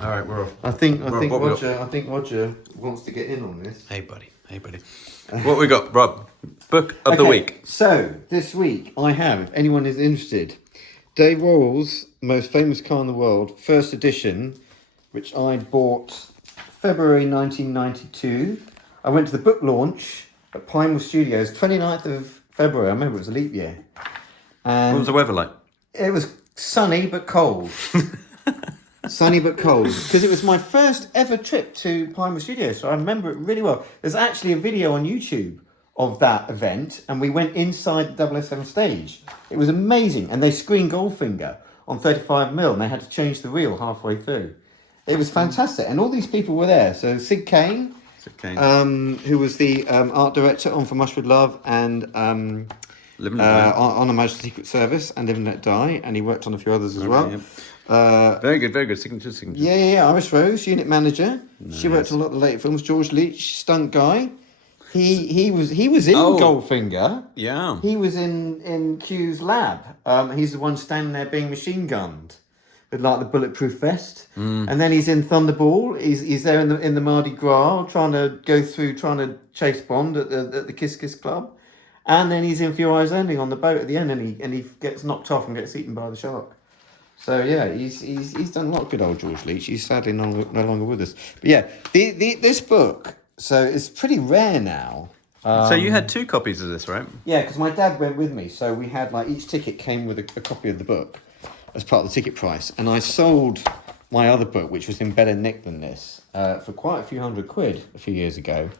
All right, we're off. I think Roger wants to get in on this. Hey, buddy. What we got, Rob? Book of the week. So this week I have, if anyone is interested, Dave Worrall's most famous car in the world, first edition, which I bought February 1992. I went to the book launch at Pinewood Studios, 29th of February. I remember it was a leap year. And What was the weather like? it was sunny but cold. Sunny but cold, because it was my first ever trip to Pinewood Studios, so I remember it really well. There's actually a video on YouTube of that event, and we went inside the 007 stage. It was amazing, and they screened Goldfinger on 35mm, and they had to change the reel halfway through. It was fantastic, and all these people were there. So Sid Kane, who was the art director on From Us With Love and Live and Let Die. on a Majesty's Secret Service and Live and Let Die, and he worked on a few others as well. Yep. Very good. Signature. Yeah. Iris Rose, unit manager. Nice. She worked on a lot of the later films. George Leach, stunt guy. He was in Goldfinger. Yeah. He was in Q's lab. He's the one standing there being machine gunned with like the bulletproof vest. And then he's in Thunderball. He's there in the Mardi Gras trying to chase Bond at the Kiss Kiss Club. And then he's in For Your Eyes Only on the boat at the end, and he gets knocked off and gets eaten by the shark. So yeah, he's done a lot of good, old George Leach. He's sadly no longer with us. But yeah, this book, so it's pretty rare now. So you had 2 copies of this, right? Yeah, because my dad went with me, so we had like each ticket came with a copy of the book as part of the ticket price, and I sold my other book, which was in better nick than this, for quite a few £100 a few years ago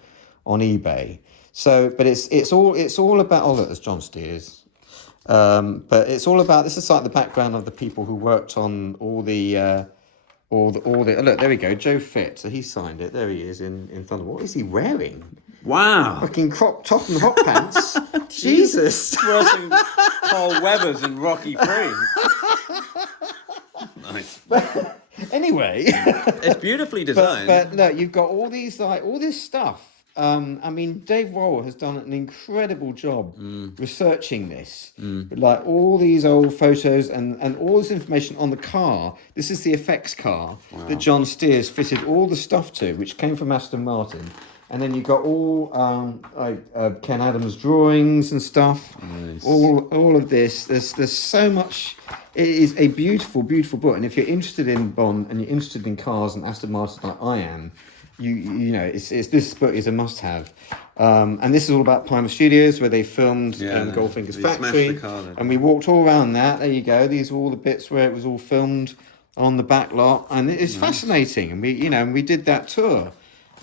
on eBay. So, but it's all about. Oh, look, there's John Steers. But it's all about. This is like the background of the people who worked on all the. Look, there we go. Joe Fitt. So he signed it. There he is in Thunder. What is he wearing? Wow. Fucking crop top and hot pants. Jesus. Crossing Paul Weathers and Rocky Free. Nice. Anyway, it's beautifully designed. But no, you've got all these all this stuff. I mean, Dave Worrall has done an incredible job researching this. Like all these old photos and all this information on the car. This is the effects car that John Steers fitted all the stuff to, which came from Aston Martin. And then you got all Ken Adams drawings and stuff. Nice. All of this. There's so much. It is a beautiful, beautiful book. And if you're interested in Bond and you're interested in cars and Aston Martin like I am, you know, it's this book is a must-have. And this is all about Pinewood Studios, where they filmed in Goldfinger's factory. And we walked all around that. There you go. These are all the bits where it was all filmed on the back lot, and it's fascinating. And we did that tour.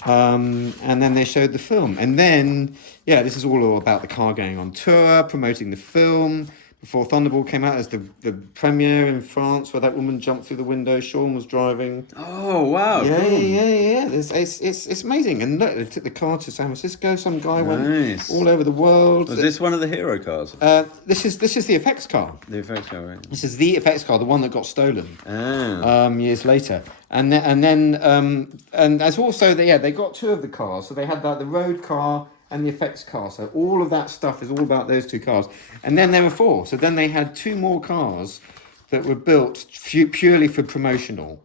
And then they showed the film, and then this is all about the car going on tour, promoting the film. Before Thunderball came out, as the premiere in France, where that woman jumped through the window, Sean was driving. Oh wow! Yeah. It's amazing. And look, they took the car to San Francisco. Some guy went all over the world. Was this one of the hero cars? This is the effects car. The effects car, right? This is the effects car, the one that got stolen. Years later. And as also they got 2 of the cars. So they had the road car and the effects car. So all of that stuff is all about those 2 cars. And then there were 4. So then they had 2 more cars that were built purely for promotional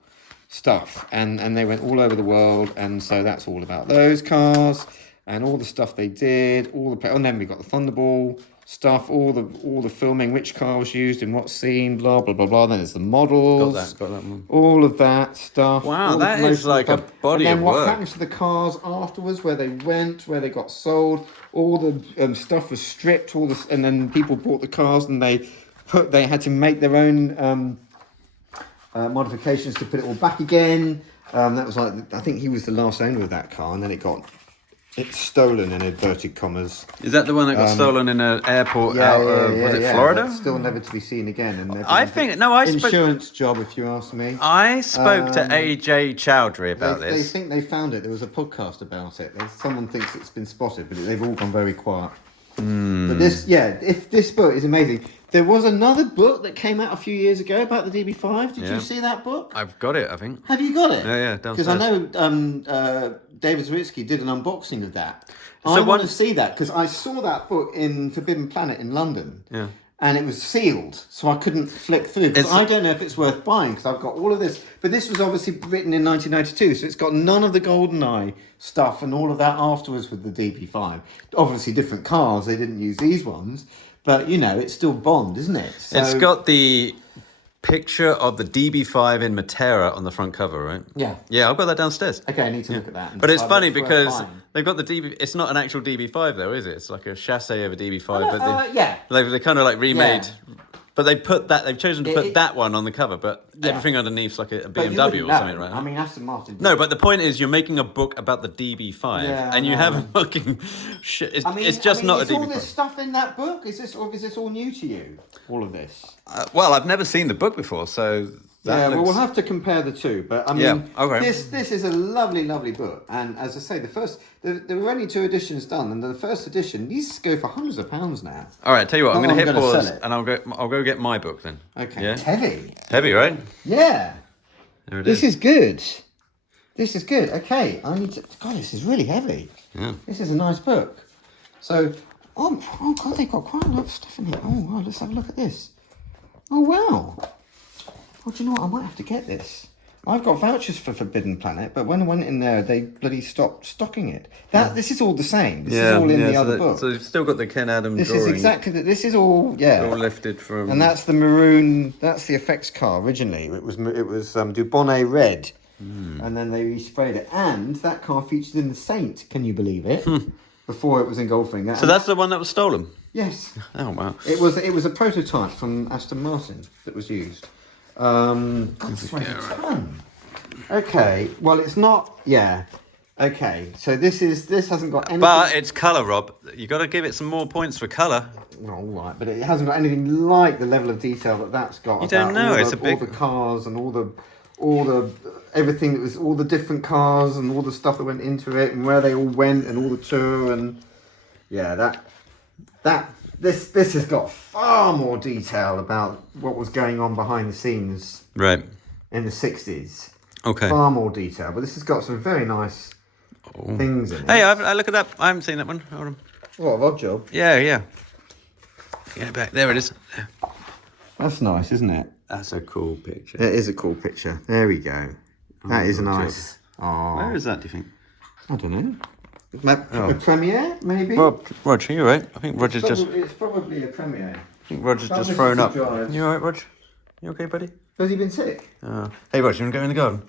stuff. And they went all over the world. And so that's all about those cars and all the stuff they did. And then we got the Thunderball stuff, all the filming, which car was used in what scene, blah blah blah blah. Then there's the models, got that one. All of that stuff. Wow, that is like a body of work. And then what happens to the cars afterwards, where they went, where they got sold, all the stuff was stripped, and then people bought the cars and they had to make their own modifications to put it all back again. That was like, I think he was the last owner of that car, and then it's stolen in inverted commas. Is that the one that got stolen in an airport was it Florida? That's still never to be seen again. And insurance job, if you ask me. I spoke to AJ Chowdhury about this. They think they found it. There was a podcast about it. Someone thinks it's been spotted, but they've all gone very quiet. But this book is amazing. There was another book that came out a few years ago about the DB5. Did you see that book? I've got it, I think. Have you got it? Yeah, because I know David Zawitsky did an unboxing of that. I want to see that, because I saw that book in Forbidden Planet in London. Yeah. and it was sealed, so I couldn't flick through. Because I don't know if it's worth buying, because I've got all of this. But this was obviously written in 1992, so it's got none of the GoldenEye stuff and all of that afterwards with the DB5. Obviously, different cars, they didn't use these ones. But, you know, it's still Bond, isn't it? So, it's got the picture of the DB5 in Matera on the front cover, right? Yeah. Yeah, I've got that downstairs. Okay, I need to look at that. But it's funny because they've got the DB. It's not an actual DB5 though, is it? It's like a chassis of a DB5. But yeah. They kind of like remade. Yeah. But they put that. They've chosen to put that one on the cover, but everything underneath's like a BMW or something, right? I mean, Aston Martin. No, but the point is, you're making a book about the DB5, and you have a fucking shit. It's just not a DB5. Is all this stuff in that book? Is this all new to you? All of this? Well, I've never seen the book before, so well, we'll have to compare the two. But I mean, this is a lovely, lovely book. And as I say, there were only 2 editions done, and the first edition, these go for hundreds of pounds now. All right, tell you what, I'm going to hit pause, and I'll go get my book then. Okay, yeah? It's heavy. Heavy, right? Yeah. There it is. This is good. This is good. Okay, I need to. God, this is really heavy. Yeah. This is a nice book. So, oh God, they've got quite a lot of stuff in here. Oh wow, let's have a look at this. Oh wow. Oh, do you know what? I might have to get this. I've got vouchers for Forbidden Planet, but when I went in there, they bloody stopped stocking it. This is all the same. This is all in the other book. So you've still got the Ken Adam This drawing. is exactly that. This is all all lifted from. And that's the maroon. That's the effects car originally. It was Dubonnet red, and then they resprayed it. And that car featured in the Saint. Can you believe it? Before it was in Goldfinger. So that's the one that was stolen. Yes. Oh wow. It was a prototype from Aston Martin that was used. Okay, well it's not. Yeah. Okay, so this hasn't got anything. But it's colour, Rob. You got to give it some more points for colour. All right, but it hasn't got anything like the level of detail that's got. You don't know. It's all the cars and all the everything that was all the different cars and all the stuff that went into it and where they all went and all the tour and This has got far more detail about what was going on behind the scenes, right, in the 60s. Okay, far more detail, but this has got some very nice things in it. Hey, I look at that. I haven't seen that one. Hold on. What, of Oddjob? Yeah. Get it back. There it is. There. That's nice, isn't it? That's a cool picture. It is a cool picture. There we go. That is nice. Oh. Where is that? Do you think? I don't know. A premiere, maybe? Roger, you're right. I think Roger's It's probably a premiere. I think Roger's just thrown up. You all right, Roger? You okay, buddy? Has he been sick? Hey, Roger, you want to go in the garden?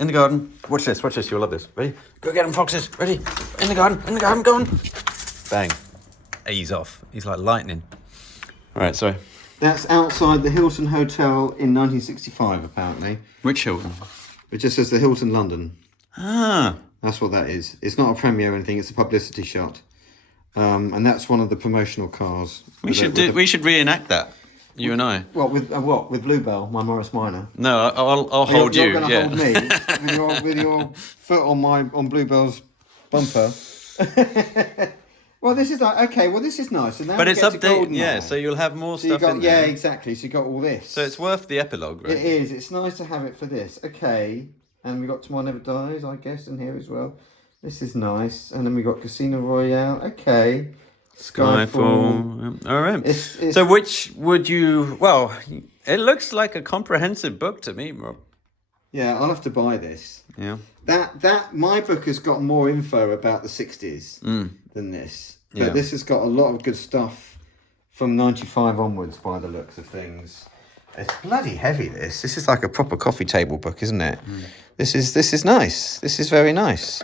In the garden. Watch this. You'll love this. Ready? Go get him, foxes. Ready? In the garden, go on. Bang. Ease off. He's like lightning. All right, sorry. That's outside the Hilton Hotel in 1965, apparently. Which Hilton? It just says the Hilton London. Ah. That's what that is. It's not a premiere or anything. It's a publicity shot, and that's one of the promotional cars. We should reenact that. You and I. With Bluebell, my Morris Minor. No, I'll hold you. You're going to hold me with your foot on Bluebell's bumper. Well, this is like okay. Well, this is nice. And but it's updated. Yeah, so you'll have more stuff in there. Yeah, exactly. So you got all this. So it's worth the epilogue, right? It is. It's nice to have it for this. Okay. And we got Tomorrow Never Dies, I guess, in here as well. This is nice. And then we got Casino Royale. Okay. Skyfall. All right. So which would you... Well, it looks like a comprehensive book to me, Rob. Yeah, I'll have to buy this. Yeah. My book has got more info about the 60s than this. But this has got a lot of good stuff from 95 onwards by the looks of things. It's bloody heavy, this. This is like a proper coffee table book, isn't it? This is nice. This is very nice.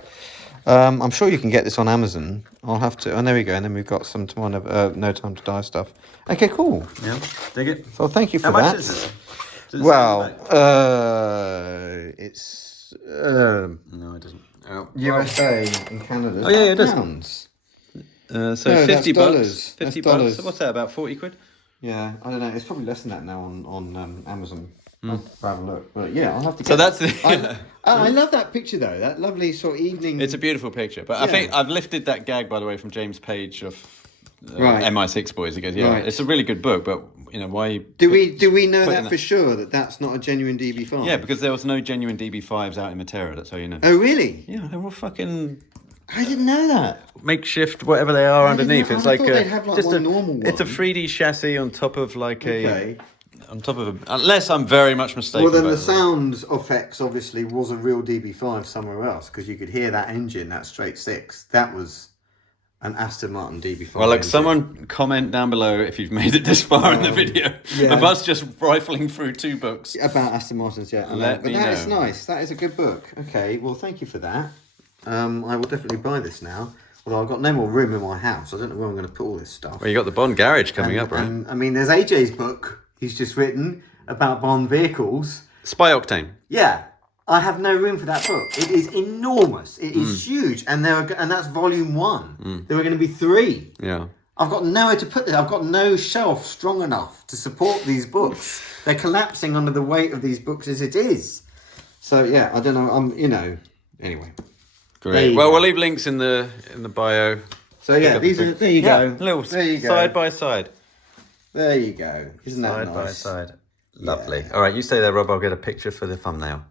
I'm sure you can get this on Amazon. I'll have to... Oh, there we go. And then we've got some Tomorrow No Time to Die stuff. Okay, cool. Yeah, dig it. So thank you for that. How much is it? It's... no, it doesn't. Oh, USA and Canada. Oh, yeah, it does. Pounds. So no, $50. $50. $50. So what's that, about 40 quid? Yeah, I don't know. It's probably less than that now on Amazon. I'll have a look. But yeah, I'll have to get So that's the... I love that picture, though. That lovely sort of evening... It's a beautiful picture. But I think I've lifted that gag, by the way, from James Page of MI6 Boys. He goes, it's a really good book, but, why... Do we know that for sure, that that's not a genuine DB5? Yeah, because there was no genuine DB5s out in Matera, that's how you know. Oh, really? Yeah, they were fucking... I didn't know that. makeshift whatever they are underneath. know- It's I like thought they'd have, like, just one a normal It's a one. 3D chassis on top of like Okay. on top of a. Unless I'm very much mistaken. Well, then by the way. sound effects obviously was a real DB5 somewhere else because you could hear that engine, that straight six. That was an Aston Martin DB5. Well, look, engine. someone comment down below if you've made it this far in the video yeah. of us just rifling through 2 books. About Aston Martins, yeah. Let but me that is know. nice. That is a good book. Okay, well, thank you for that. I will definitely buy this now. Although I've got no more room in my house. I don't know where I'm going to put all this stuff. Well, you got the Bond garage coming up, right? And, I mean, there's AJ's book he's just written about Bond vehicles. Spy Octane. Yeah, I have no room for that book. It is enormous. It is huge, and that's volume 1. There are going to be 3. Yeah. I've got nowhere to put this. I've got no shelf strong enough to support these books. They're collapsing under the weight of these books as it is. So yeah, I don't know. Anyway. Great. Well, we'll leave links in the bio. So yeah, there you go. Little there you go. side by side. There you go. Isn't that Side nice? by side. Lovely. All right, you stay there, Rob. I'll get a picture for the thumbnail.